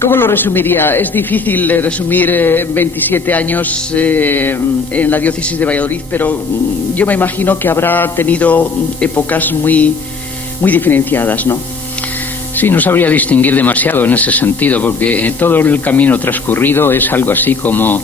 ¿Cómo lo resumiría? Es difícil resumir 27 años en la diócesis de Valladolid, pero yo me imagino que habrá tenido épocas muy diferenciadas, ¿no? Sí, no sabría distinguir demasiado en ese sentido, porque todo el camino transcurrido es algo así como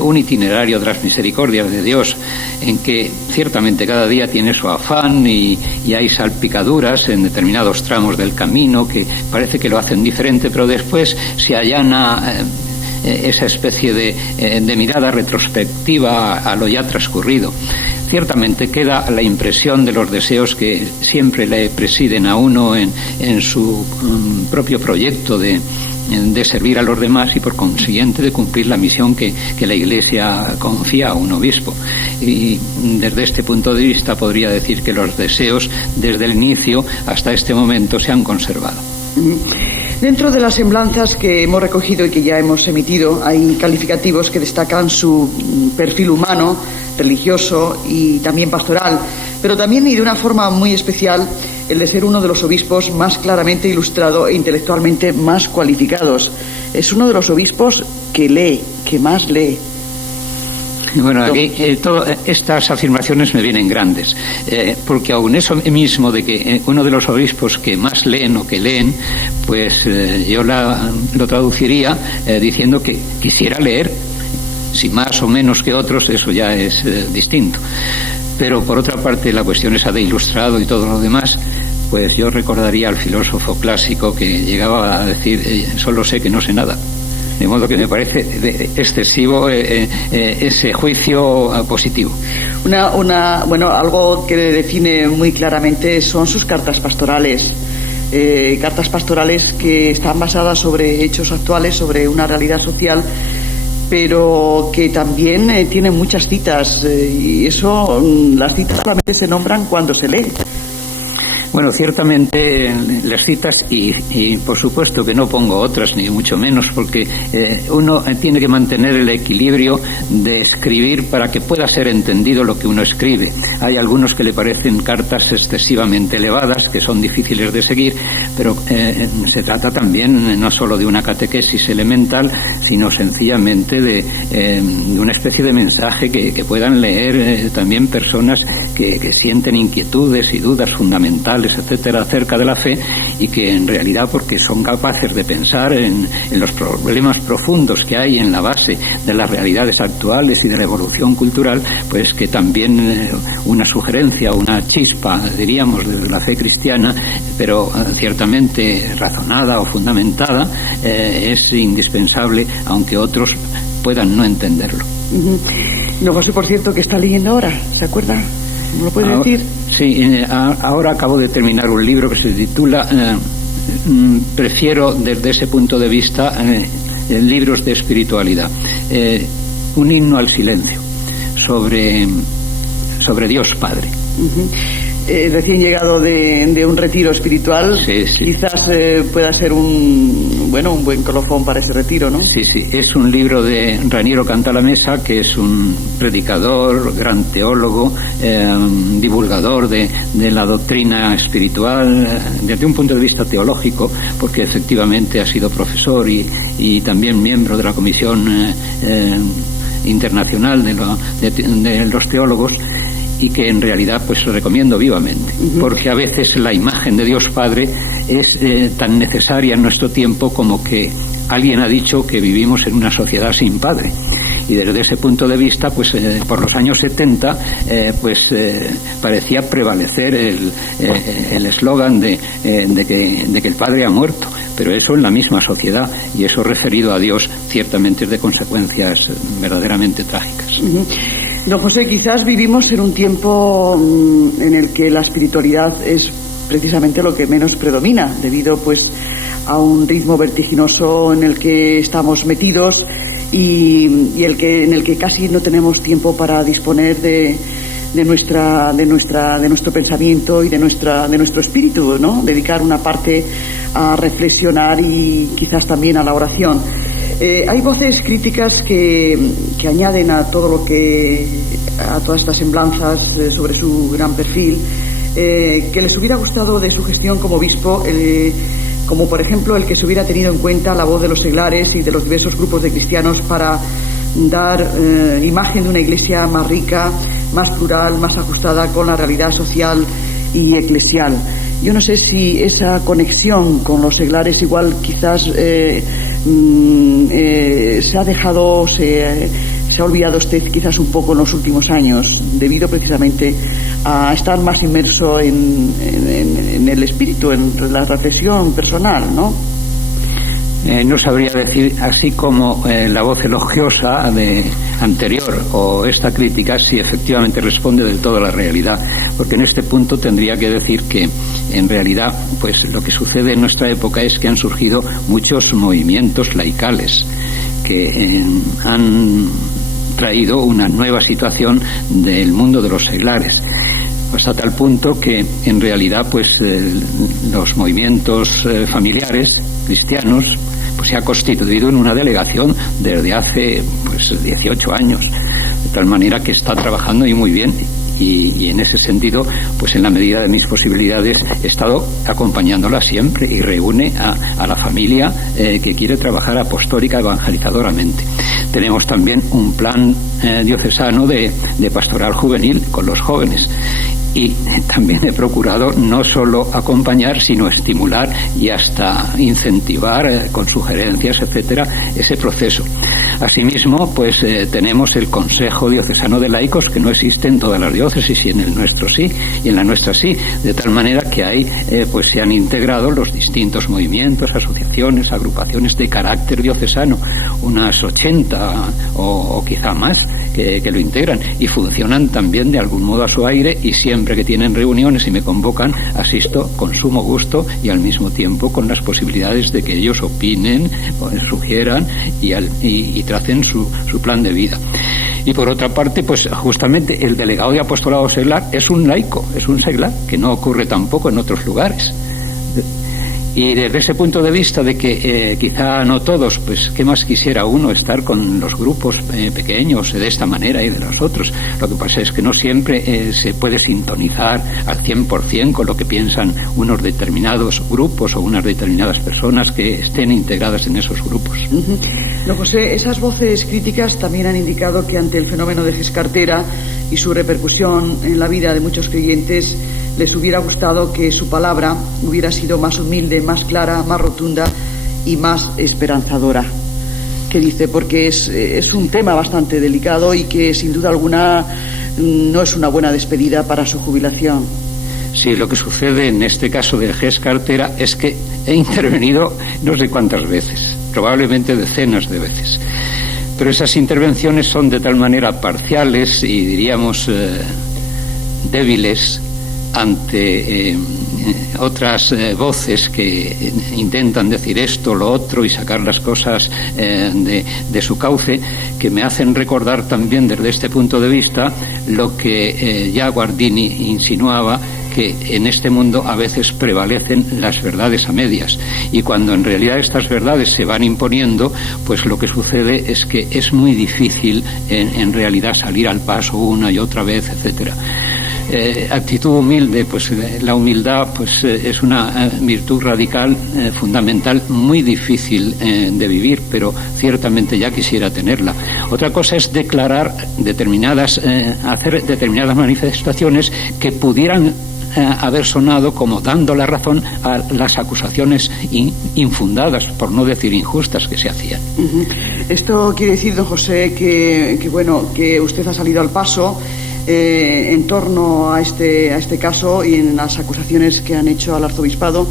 un itinerario de las misericordias de Dios, en que ciertamente cada día tiene su afán y hay salpicaduras en determinados tramos del camino que parece que lo hacen diferente, pero después se allana esa especie de mirada retrospectiva a lo ya transcurrido. Ciertamente queda la impresión de los deseos que siempre le presiden a uno en su propio proyecto de servir a los demás y por consiguiente de cumplir la misión que la Iglesia confía a un obispo. Y desde este punto de vista podría decir que los deseos desde el inicio hasta este momento se han conservado. Dentro de las semblanzas que hemos recogido y que ya hemos emitido, hay calificativos que destacan su perfil humano, religioso y también pastoral, pero también, y de una forma muy especial, el de ser uno de los obispos más claramente ilustrado e intelectualmente más cualificados. Es uno de los obispos que lee, que más lee. Bueno, aquí todas estas afirmaciones me vienen grandes, porque aun eso mismo de que uno de los obispos que más leen o que leen, pues yo lo traduciría diciendo que quisiera leer, si más o menos que otros, eso ya es distinto. Pero por otra parte, la cuestión esa de ilustrado y todo lo demás, pues yo recordaría al filósofo clásico que llegaba a decir, solo sé que no sé nada. De modo que me parece excesivo ese juicio positivo. Algo que le define muy claramente son sus cartas pastorales. Cartas pastorales que están basadas sobre hechos actuales, sobre una realidad social, pero que también tienen muchas citas, y eso, las citas solamente se nombran cuando se lee. Bueno, ciertamente las citas y por supuesto que no pongo otras, ni mucho menos, porque uno tiene que mantener el equilibrio de escribir para que pueda ser entendido lo que uno escribe. Hay algunos que le parecen cartas excesivamente elevadas, que son difíciles de seguir, pero se trata también no solo de una catequesis elemental, sino sencillamente de una especie de mensaje que puedan leer también personas que sienten inquietudes y dudas fundamentales, etcétera, acerca de la fe, y que en realidad, porque son capaces de pensar en los problemas profundos que hay en la base de las realidades actuales y de la evolución cultural, pues que también una sugerencia, una chispa, diríamos, de la fe cristiana, pero ciertamente razonada o fundamentada, es indispensable, aunque otros puedan no entenderlo. No, José, por cierto, ¿qué está leyendo ahora? ¿Se acuerda? ¿Me lo puede decir? Sí, ahora acabo de terminar un libro que se titula prefiero desde ese punto de vista libros de espiritualidad, un himno al silencio sobre Dios Padre. Recién llegado de un retiro espiritual, sí. Quizás pueda ser un buen colofón para ese retiro, ¿no? Sí, es un libro de Raniero Cantalamessa, que es un predicador, gran teólogo, divulgador de la doctrina espiritual desde un punto de vista teológico, porque efectivamente ha sido profesor y también miembro de la Comisión Internacional de los Teólogos, y que en realidad pues lo recomiendo vivamente, porque a veces la imagen de Dios Padre es tan necesaria en nuestro tiempo como que alguien ha dicho que vivimos en una sociedad sin padre, y desde ese punto de vista pues por los años 70 parecía prevalecer el eslogan de que el padre ha muerto, pero eso en la misma sociedad, y eso referido a Dios ciertamente es de consecuencias verdaderamente trágicas. Don José, quizás vivimos en un tiempo en el que la espiritualidad es precisamente lo que menos predomina, debido pues a un ritmo vertiginoso en el que estamos metidos y en el que casi no tenemos tiempo para disponer de nuestro pensamiento y de nuestro espíritu, ¿no? Dedicar una parte a reflexionar y quizás también a la oración. Hay voces críticas que añaden a todas estas semblanzas sobre su gran perfil, que les hubiera gustado de su gestión como obispo como por ejemplo el que se hubiera tenido en cuenta la voz de los seglares y de los diversos grupos de cristianos para dar imagen de una iglesia más rica, más plural, más ajustada con la realidad social y eclesial. Yo no sé si esa conexión con los seglares igual quizás se ha dejado, se ha olvidado usted quizás un poco en los últimos años, debido precisamente a estar más inmerso en el espíritu, en la reflexión personal, ¿no? No sabría decir, así como la voz elogiosa anterior o esta crítica, si efectivamente responde del todo a la realidad, porque en este punto tendría que decir que en realidad pues lo que sucede en nuestra época es que han surgido muchos movimientos laicales que han traído una nueva situación del mundo de los seglares, hasta tal punto que en realidad pues los movimientos familiares cristianos pues se ha constituido en una delegación desde hace pues 18 años, de tal manera que está trabajando y muy bien, y en ese sentido pues en la medida de mis posibilidades he estado acompañándola siempre, y reúne a la familia que quiere trabajar apostólica evangelizadoramente. Tenemos también un plan diocesano de pastoral juvenil con los jóvenes, y también he procurado no solo acompañar, sino estimular y hasta incentivar con sugerencias, etcétera, ese proceso. Asimismo, pues tenemos el Consejo Diocesano de Laicos, que no existe en todas las diócesis, y en el nuestro sí, y en la nuestra sí, de tal manera que ahí pues se han integrado los distintos movimientos, asociaciones, agrupaciones de carácter diocesano, unas 80 o quizá más, que lo integran, y funcionan también de algún modo a su aire, y siempre que tienen reuniones y me convocan, asisto con sumo gusto, y al mismo tiempo con las posibilidades de que ellos opinen, sugieran y tracen su plan de vida. Y por otra parte, pues justamente el delegado de apostolado seglar es un laico, es un seglar, que no ocurre tampoco en otros lugares. Y desde ese punto de vista de que quizá no todos, pues qué más quisiera uno estar con los grupos pequeños de esta manera y de los otros. Lo que pasa es que no siempre se puede sintonizar al 100% con lo que piensan unos determinados grupos o unas determinadas personas que estén integradas en esos grupos. Don José, esas voces críticas también han indicado que ante el fenómeno de Gescartera y su repercusión en la vida de muchos creyentes, les hubiera gustado que su palabra hubiera sido más humilde, más clara, más rotunda y más esperanzadora. ¿Qué dice? Porque es un tema bastante delicado y que sin duda alguna no es una buena despedida para su jubilación. Sí, lo que sucede en este caso de Gescartera es que he intervenido no sé cuántas veces, probablemente decenas de veces, pero esas intervenciones son de tal manera parciales y diríamos débiles ante otras voces que intentan decir esto, lo otro y sacar las cosas de su cauce, que me hacen recordar también desde este punto de vista lo que ya Guardini insinuaba, que en este mundo a veces prevalecen las verdades a medias, y cuando en realidad estas verdades se van imponiendo, pues lo que sucede es que es muy difícil en realidad salir al paso una y otra vez, etcétera. Actitud humilde, pues la humildad pues es una virtud radical, fundamental, muy difícil de vivir, pero ciertamente ya quisiera tenerla. Otra cosa es declarar hacer determinadas manifestaciones que pudieran haber sonado como dando la razón a las acusaciones infundadas, por no decir injustas, que se hacían. Esto quiere decir, don José, que usted ha salido al paso en torno a este caso y en las acusaciones que han hecho al arzobispado.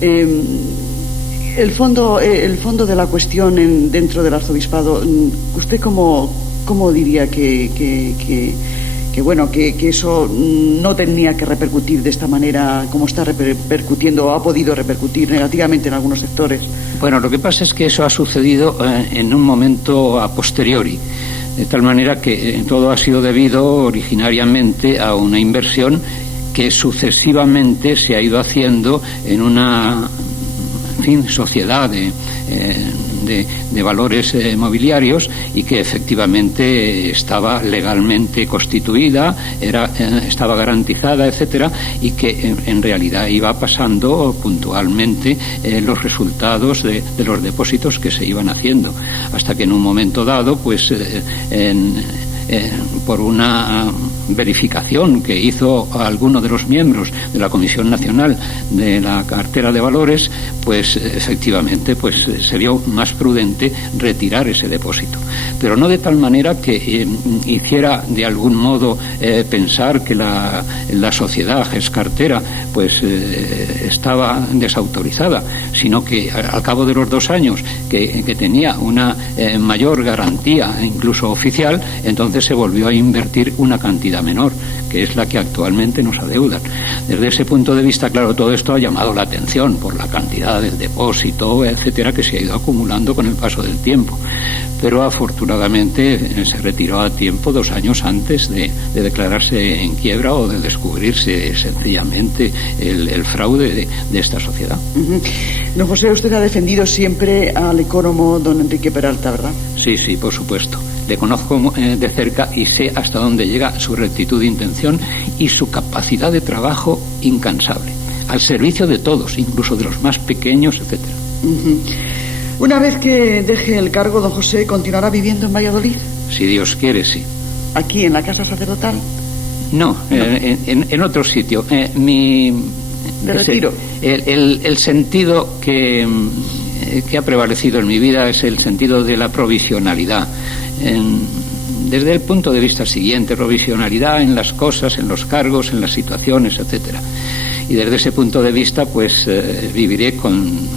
El fondo de la cuestión dentro del arzobispado, ¿usted cómo diría que eso no tenía que repercutir de esta manera como está repercutiendo o ha podido repercutir negativamente en algunos sectores? Bueno, lo que pasa es que eso ha sucedido en un momento a posteriori, de tal manera que todo ha sido debido originariamente a una inversión que sucesivamente se ha ido haciendo en una sociedad de valores mobiliarios, y que efectivamente estaba legalmente constituida, estaba garantizada, etcétera, y que en realidad iba pasando puntualmente los resultados de los depósitos que se iban haciendo, hasta que en un momento dado, pues por una verificación que hizo alguno de los miembros de la Comisión Nacional de la Cartera de Valores, pues efectivamente pues se vio más prudente retirar ese depósito, pero no de tal manera que hiciera de algún modo pensar que la sociedad Gescartera pues estaba desautorizada, sino que al cabo de los 2 años que tenía una mayor garantía, incluso oficial, entonces se volvió a invertir una cantidad menor, que es la que actualmente nos adeudan. Desde ese punto de vista, claro, todo esto ha llamado la atención por la cantidad del depósito, etcétera, que se ha ido acumulando con el paso del tiempo. Pero afortunadamente se retiró a tiempo 2 años antes de declararse en quiebra o de descubrirse sencillamente el fraude de esta sociedad. Don José, usted ha defendido siempre al ecónomo don Enrique Peralta, ¿verdad? Sí, por supuesto. Le conozco de cerca y sé hasta dónde llega su rectitud de intención y su capacidad de trabajo incansable, al servicio de todos, incluso de los más pequeños, etcétera. Una vez que deje el cargo, don José, ¿continuará viviendo en Valladolid? Si Dios quiere, sí. ¿Aquí, en la casa sacerdotal? No. En otro sitio. De retiro. El sentido que ha prevalecido en mi vida es el sentido de la provisionalidad. Desde el punto de vista siguiente, provisionalidad en las cosas, en los cargos, en las situaciones, etcétera. Y desde ese punto de vista, pues viviré con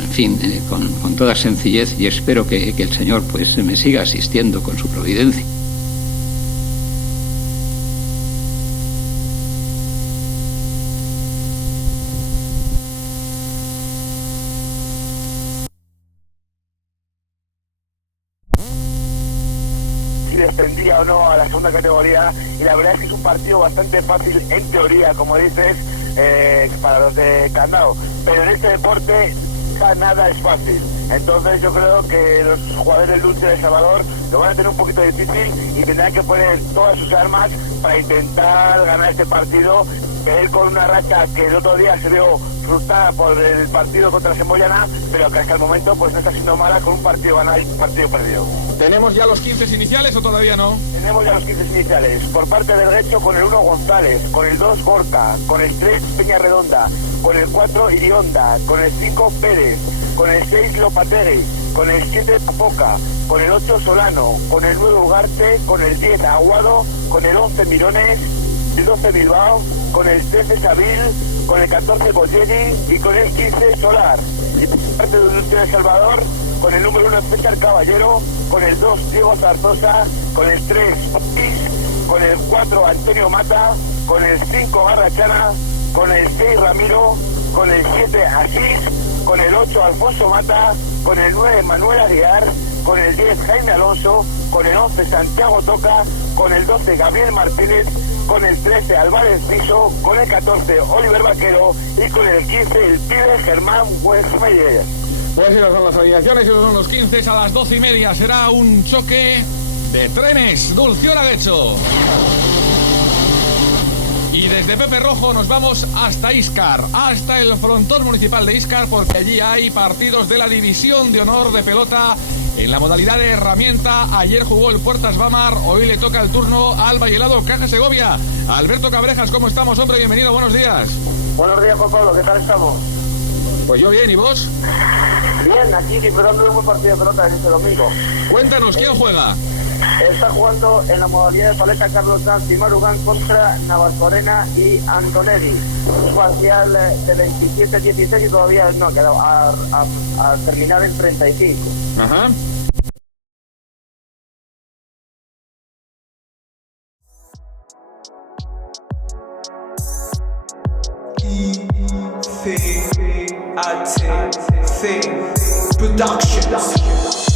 toda sencillez, y espero que el Señor pues me siga asistiendo con su providencia. Descendía o no a la segunda categoría, y la verdad es que es un partido bastante fácil en teoría, como dices, para los de Candao, pero en este deporte nada es fácil. Entonces yo creo que los jugadores del Dulce de Salvador lo van a tener un poquito difícil y tendrán que poner todas sus armas para intentar ganar este partido. Él con una racha que el otro día se vio frustrada por el partido contra Semboyana, pero que hasta el momento pues no está siendo mala, con un partido ganado y un partido perdido. ¿Tenemos ya los 15 iniciales o todavía no? Tenemos ya los 15 iniciales. Por parte del derecho, con el 1 González, con el 2 Gorka, con el 3 Peña Redonda, con el 4 Irionda, con el 5 Pérez, con el 6 Lopategui, con el 7 Tapoca, con el 8 Solano, con el 9 Ugarte, con el 10 Aguado, con el 11 Mirones, el 12 Bilbao, con el 13 Sabil, con el 14 Boyeri y con el 15 Solar. Y por parte del Dulce de Salvador, con el número 1 César Caballero, con el 2 Diego Zarzosa, con el 3 Otis, con el 4 Antonio Mata, con el 5 Garrachana, con el 6 Ramiro, con el 7 Asís, con el 8 Alfonso Mata, con el 9 Manuel Aguiar, con el 10 Jaime Alonso, con el 11 Santiago Toca, con el 12 Gabriel Martínez, con el 13 Álvarez Piso, con el 14 Oliver Vaquero y con el 15 el pibe Germán Westmeyer. Pues esas son las alineaciones y esos son los 15. A las 12:30 será un choque de trenes. Dulciora Guecho. Y desde Pepe Rojo nos vamos hasta Íscar, hasta el frontón municipal de Íscar, porque allí hay partidos de la División de Honor de Pelota en la modalidad de herramienta. Ayer jugó el Puertas Bamar, hoy le toca el turno al Valledado Caja Segovia. Alberto Cabrejas, ¿cómo estamos, hombre? Bienvenido, buenos días. Buenos días, Juan Pablo, ¿qué tal estamos? Pues yo bien, ¿y vos? Bien, aquí disfrutando de un buen partido de pelota este domingo. Cuéntanos, ¿quién juega? Está jugando en la modalidad de paleta Carlos Sanz y Marugán contra Navarcorena y Antonelli. Un parcial de 27-16 y todavía no ha quedado a terminar en 35. Ajá. ICATC Productions.